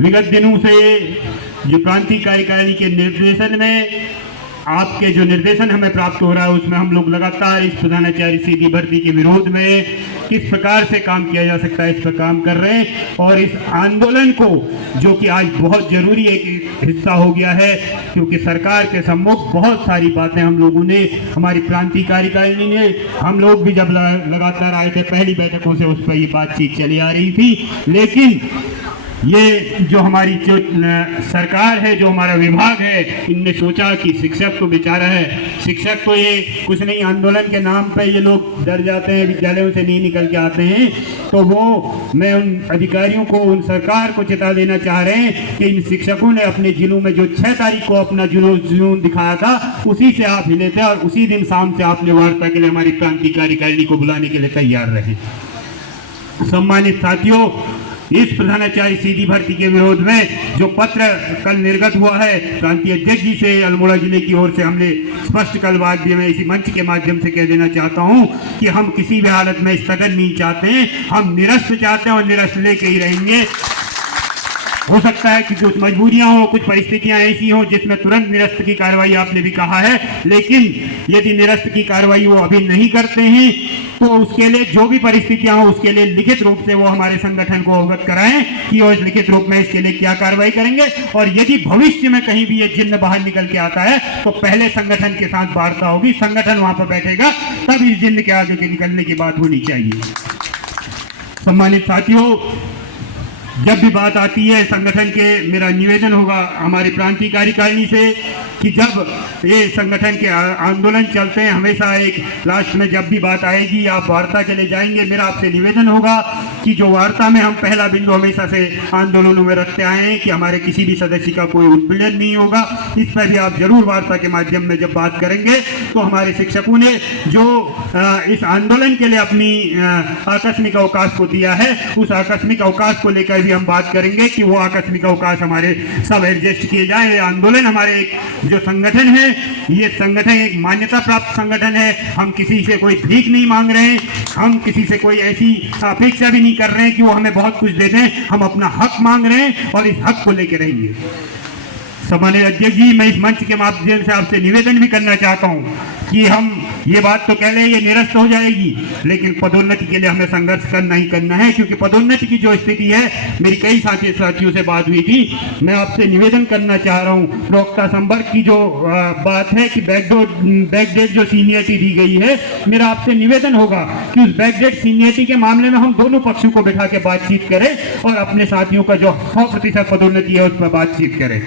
विगत दिनों से जो क्रांतिकारी कार्यकारिणी के निर्देशन में आपके जो निर्देशन हमें प्राप्त हो रहा है, उसमें हम लोग लगातार इस प्रधानाचार्य सीधी भर्ती के विरोध में किस प्रकार से काम किया जा सकता है इस पर काम कर रहे हैं। और इस आंदोलन को, जो कि आज बहुत जरूरी एक हिस्सा हो गया है, क्योंकि सरकार के सम्मुख बहुत सारी बातें हम लोगों ने, हमारी क्रांतिकारी कार्यकारिणी ने, हम लोग भी जब लगातार आए थे पहली बैठकों से उस पर ये बातचीत चली आ रही थी। लेकिन ये जो हमारी जो सरकार है, जो हमारा विभाग है, इनने सोचा कि शिक्षक तो बेचारा है, शिक्षक तो ये कुछ नहीं, आंदोलन के नाम पे ये लोग डर जाते हैं, विद्यालयों से नहीं निकल के आते हैं। तो वो मैं उन अधिकारियों को, उन सरकार को चेता देना चाह रहे हैं कि इन शिक्षकों ने अपने जिलों में जो 6 तारीख को अपना जुनून दिखाया था, उसी से आप हिले थे और उसी दिन शाम से आपने वार्ता के लिए हमारी क्रांतिकारी कार्यकारिणी को बुलाने के लिए तैयार रहे। सम्मानित साथियों, इस प्रधानाचार्य सीधी भर्ती के विरोध में जो पत्र कल निर्गत हुआ है प्रांतीय अध्यक्ष जी से अल्मोड़ा जिले की ओर से, हमने स्पष्ट कल बात भी मैं इसी मंच के माध्यम से कह देना चाहता हूं कि हम किसी भी हालत में स्थगन नहीं चाहते हैं, हम निरस्त चाहते हैं और निरस्त लेके ही रहेंगे। हो सकता है कि कुछ मजबूरियां हो, कुछ परिस्थितियां ऐसी हो जिसमें तुरंत निरस्त की कार्रवाई आपने भी कहा है, लेकिन यदि निरस्त की कार्रवाई वो अभी नहीं करते हैं तो उसके लिए जो भी परिस्थितियां हो उसके लिए लिखित रूप से वो हमारे संगठन को अवगत कराएं कि वो लिखित रूप में इसके लिए क्या कार्रवाई करेंगे। और यदि भविष्य में कहीं भी ये जिन्न बाहर निकल के आता है तो पहले संगठन के साथ वार्ता होगी, संगठन वहां पर बैठेगा, तब इस जिन्न के आगे के निकलने की बात होनी चाहिए। सम्मानित साथियों, जब भी बात आती है संगठन के, मेरा निवेदन होगा हमारी क्रांतिकारी कार्यकारिणी से कि जब ये संगठन के आंदोलन चलते हैं, हमेशा एक लास्ट में जब भी बात आएगी आप वार्ता के लिए जाएंगे, मेरा आपसे निवेदन होगा कि जो वार्ता में हम पहला बिंदु हमेशा से आंदोलनों में रखते आए हैं कि हमारे किसी भी सदस्य का कोई उत्पीड़न नहीं होगा। इस पर भी आप जरूर वार्ता के माध्यम में जब बात करेंगे तो हमारे शिक्षकों ने जो इस आंदोलन के लिए अपनी आकस्मिक अवकाश को दिया है, उस आकस्मिक अवकाश को लेकर हम बात करेंगे कि वो आकस्मिक अवकाश हमारे सब एडजस्ट किए जाए। आंदोलन हमारे एक जो संगठन है, ये संगठन एक मान्यता प्राप्त संगठन है, हम किसी से कोई भीख नहीं मांग रहे हैं, हम किसी से कोई ऐसी अपेक्षा भी नहीं कर रहे हैं कि वो हमें बहुत कुछ दे दें, हम अपना हक मांग रहे हैं और इस हक को लेकर रहेंगे। सम्मानित अध्यक्ष जी, मैं इस मंच के माध्यम से आपसे निवेदन भी करना चाहता हूं कि हम ये बात तो कह रहे हैं ये निरस्त हो जाएगी, लेकिन पदोन्नति के लिए हमें संघर्ष करना ही करना है, क्योंकि पदोन्नति की जो स्थिति है, मेरी कई साथियों से बात हुई थी, मैं आपसे निवेदन करना चाह रहा हूँ। प्रवक्ता संवर्ग की जो बात है कि बैकडेट जो सीनियरिटी दी गई है, मेरा आपसे निवेदन होगा कि उस बैकडेट सीनियरिटी के मामले में हम दोनों पक्षों को बिठा के बातचीत करें और अपने साथियों का जो 100% पदोन्नति है उस पर बातचीत करें।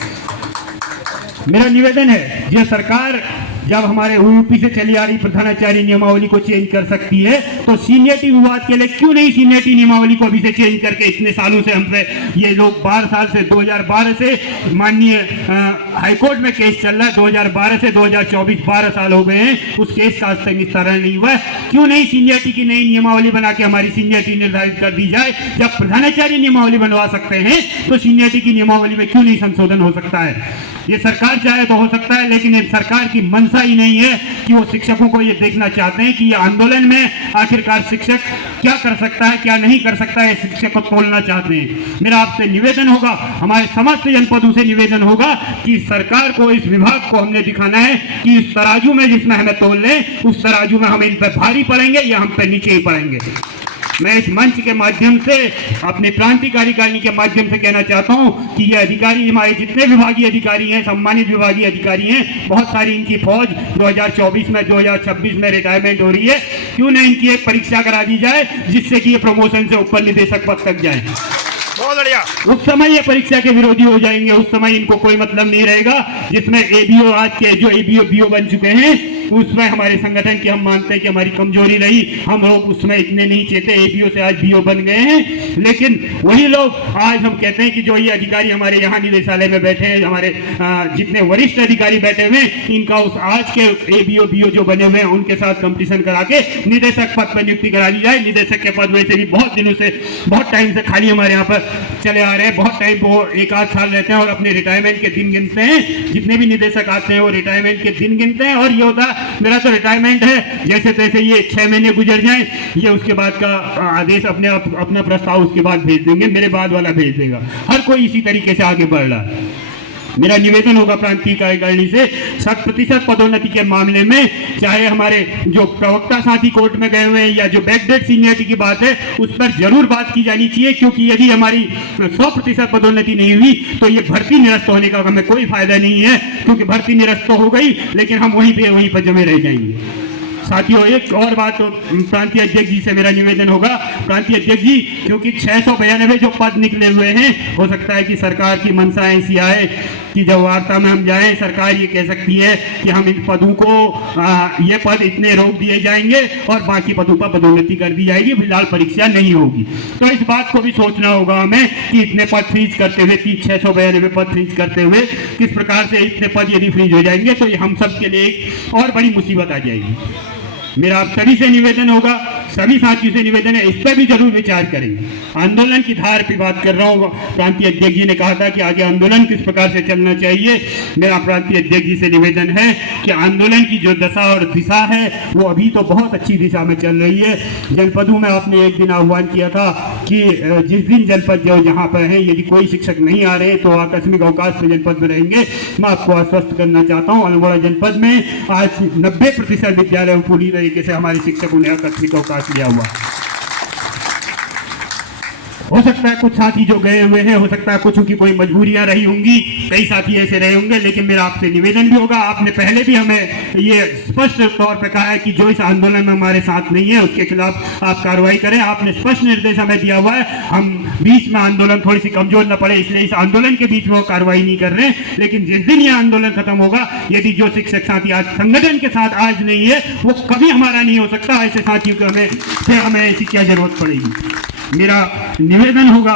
मेरा निवेदन है, ये सरकार जब हमारे यूपी से चली आ रही प्रधानाचार्य नियमावली को चेंज कर सकती है तो सीनियरिटी विवाद के लिए क्यों नहीं सीनियरिटी नियमावली को अभी से चेंज करके, इतने सालों से हम पे ये लोग 12 साल से 2012 से माननीय हाईकोर्ट में केस चल रहा है, 2012 से 2024 12 साल हो गए हैं, उस केस का आज तक निस्तारण नहीं हुआ है। क्यों नहीं सीनियरिटी की नई नियमावली बना के हमारी सीनियरिटी निर्धारित कर दी जाए? जब प्रधानाचार्य नियमावली बनवा सकते हैं तो सीनियरिटी की नियमावली में क्यों नहीं संशोधन हो सकता है? ये सरकार चाहे तो हो सकता है, लेकिन सरकार की मंशा ही नहीं है कि वो शिक्षकों को ये देखना चाहते हैं कि ये आंदोलन में आखिरकार शिक्षक क्या कर सकता है, क्या नहीं कर सकता है, शिक्षक को तोलना चाहते हैं। मेरा आपसे निवेदन होगा, हमारे समस्त जनपदों से निवेदन होगा कि सरकार को, इस विभाग को हमने दिखाना है कि इस तराजू में जिसमें हमें तोल लें, उस तराजू में हम इन पर भारी पड़ेंगे या हम पे नीचे ही पड़ेंगे। मैं इस मंच के माध्यम से, अपने क्रांतिकारी कार्यकारिणी के माध्यम से कहना चाहता हूं कि ये अधिकारी, हमारे जितने विभागीय अधिकारी हैं, सम्मानित विभागीय अधिकारी हैं, बहुत सारी इनकी फौज 2024 में 2026 में रिटायरमेंट हो रही है, क्यों न इनकी एक परीक्षा करा दी जाए जिससे कि ये प्रमोशन से ऊपर निदेशक पद तक जाए। बहुत बढ़िया। उस समय ये परीक्षा के विरोधी हो जाएंगे, उस समय इनको कोई मतलब नहीं रहेगा। जिसमें एबीओ, आज के जो एबीओ बीओ बन चुके हैं, उसमें हमारे संगठन की हम मानते हैं कि हमारी कमजोरी रही, हम लोग उसमें इतने नहीं चेते, एबीओ से आज बीओ बन गए हैं। लेकिन वही लोग आज हम कहते हैं कि जो ये अधिकारी हमारे यहाँ निदेशालय में बैठे हैं, हमारे जितने वरिष्ठ अधिकारी बैठे हुए हैं, इनका उस आज के एबीओ बीओ जो बने हुए हैं उनके साथ कंपटीशन करा के निदेशक पद पर नियुक्ति करा दी जाए। निदेशक के पद वैसे भी बहुत दिनों से, बहुत टाइम से खाली हमारे यहाँ पर चले आ रहे हैं, बहुत टाइम वो 1-8 साल रहते हैं और अपने रिटायरमेंट के दिन गिनते हैं। जितने भी निदेशक आते हैं वो रिटायरमेंट के दिन गिनते हैं और ये होता मेरा तो रिटायरमेंट है, जैसे तैसे ये 6 महीने गुजर जाएं, ये उसके बाद का आदेश अपना प्रस्ताव उसके बाद भेज देंगे, मेरे बाद वाला भेज देगा। हर कोई इसी तरीके से आगे बढ़ रहा है। मेरा निवेदन होगा प्रांतीय कार्यकारिणी से 100% पदोन्नति के मामले में, चाहे हमारे जो प्रवक्ता साथी कोर्ट में गए हुए हैं या जो बैकडेट सीनियरिटी की बात है उस पर जरूर बात की जानी चाहिए, क्योंकि यदि हमारी 100% पदोन्नति नहीं हुई तो ये भर्ती निरस्त होने का हमें कोई फायदा नहीं है, क्योंकि भर्ती निरस्त तो हो गई लेकिन हम वहीं पर जमे रह जाएंगे। साथियों, एक और बात तो प्रांतीय अध्यक्ष जी से मेरा निवेदन होगा, प्रांतीय अध्यक्ष जी, क्योंकि 692 जो पद निकले हुए हैं, हो सकता है कि सरकार की मंशा ऐसी आए कि जब वार्ता में हम जाएं, सरकार ये कह सकती है कि हम इन पदों को ये पद इतने रोक दिए जाएंगे और बाकी पदों पर पदोन्नति कर दी जाएगी, फिलहाल परीक्षा नहीं होगी। तो इस बात को भी सोचना होगा हमें कि इतने पद फ्रीज करते हुए 692 पद फ्रीज करते हुए किस प्रकार से इतने पद यदि फ्रीज हो जाएंगे तो हम सब के लिए एक और बड़ी मुसीबत आ जाएगी। मेरा आप सभी से निवेदन होगा, सभी साथियों से निवेदन है, इस पर भी जरूर विचार करेंगे। आंदोलन की धार की बात कर रहा हूँ, प्रांतीय अध्यक्ष जी ने कहा था कि आगे आंदोलन किस प्रकार से चलना चाहिए। मेरा प्रांतीय अध्यक्ष जी से निवेदन है कि आंदोलन की जो दशा और दिशा है वो अभी तो बहुत अच्छी दिशा में चल रही है। जनपदों में आपने एक दिन आह्वान किया था कि जिस दिन जनपद जो जहाँ पर है यदि कोई शिक्षक नहीं आ रहे तो आकस्मिक अवकाश पर जनपद में रहेंगे। मैं आपको आश्वस्त करना चाहता हूँ, अल्मोड़ा जनपद में आज 90% विद्यालय पूरी तरीके से हमारे शिक्षकों ने आकस्मिक अवकाश लिया हुआ। हो सकता है कुछ साथी जो गए हुए हैं, हो सकता है कुछ की कोई मजबूरियां रही होंगी, कई साथी ऐसे रहे होंगे, लेकिन मेरा आपसे निवेदन भी होगा, आपने पहले भी हमें ये स्पष्ट तौर पर कहा है कि जो इस आंदोलन में हमारे साथ नहीं है उसके खिलाफ आप कार्रवाई करें। आपने स्पष्ट निर्देश हमें दिया हुआ है, हम बीच में आंदोलन थोड़ी सी कमजोर न पड़े इसलिए इस आंदोलन के बीच में वो कार्रवाई नहीं कर रहे, लेकिन जिस दिन ये आंदोलन खत्म होगा, यदि जो शिक्षक साथी आज संगठन के साथ आज नहीं है वो कभी हमारा नहीं हो सकता। ऐसे साथियों को हमें ऐसी क्या जरूरत पड़ेगी। मेरा निवेदन होगा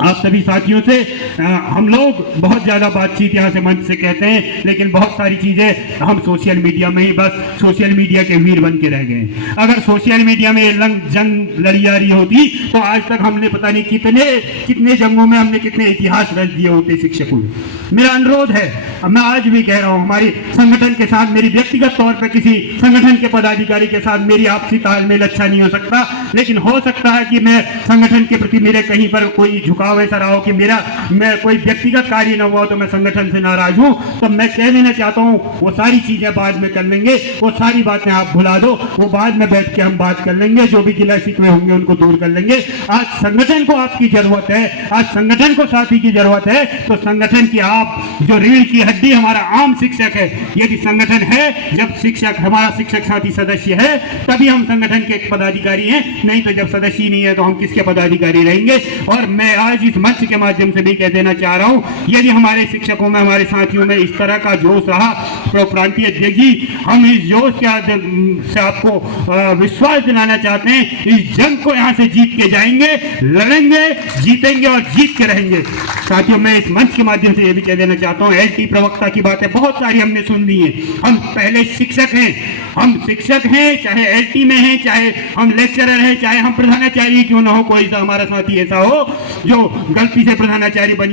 आप सभी साथियों से, हम लोग बहुत ज़्यादा बातचीत यहाँ से मंच से कहते हैं, लेकिन बहुत सारी चीज़ें हम सोशल मीडिया में ही बस सोशल मीडिया के वीर बन के रह गए। अगर सोशल मीडिया में जंग लड़ी जा रही होती तो आज तक हमने पता नहीं कितने जंगों में हमने कितने इतिहास रच दिए होते शिक्षकों ने। मेरा अनुरोध है, मैं आज भी कह रहा हूँ, हमारी संगठन के साथ मेरी व्यक्तिगत तौर पर किसी संगठन के पदाधिकारी के साथ मेरी आपसी तालमेल अच्छा नहीं हो सकता, लेकिन हो सकता है कि मैं संगठन के प्रति मेरे कहीं पर कोई झुकाव ऐसा रहा हो कि मैं कोई व्यक्तिगत कार्य न हुआ तो मैं संगठन से नाराज हूं, तो मैं कह देना चाहता हूं वो सारी चीजें बाद में कर लेंगे, वो सारी बातें आप भुला दो, वो बाद में बैठ के हम बात कर लेंगे, जो भी गिला शिकवे होंगे उनको दूर कर लेंगे। आज संगठन को आपकी जरूरत है, आज संगठन को साथी की जरूरत है, तो संगठन की आप जो रीढ़ की हड्डी हमारा आम शिक्षक है, यदि संगठन है, जब शिक्षक हमारा शिक्षक साथी सदस्य है तभी हम संगठन के पदाधिकारी हैं, नहीं तो जब सदस्य ही नहीं है तो हम किसके पदाधिकारी रहेंगे। और मैं आज इस मंच के माध्यम से भी कह देना चाह रहा हूं, यदि हमारे शिक्षकों में हमारे साथियों में इस तरह का जोश रहा तो प्रांतीय अध्यक्ष जी, हम इस जोश से आपको विश्वास दिलाना चाहते हैं, इस जंग को यहां से जीत के जाएंगे, लड़ेंगे, जीतेंगे और जीत के रहेंगे। साथियों, मैं इस मंच के माध्यम से यह भी कह देना चाहता हूं, एलटी प्रवक्ता की बातें बहुत सारी हमने सुन ली है, हम पहले शिक्षक हैं, हम शिक्षक हैं, चाहे एलटी में हैं, चाहे हम लेक्चरर हैं, चाहे हम प्रधानाचार्य क्यों ना हो, कोई सा हमारा साथी ऐसा हो जो गलती से प्रधानाचार्य बन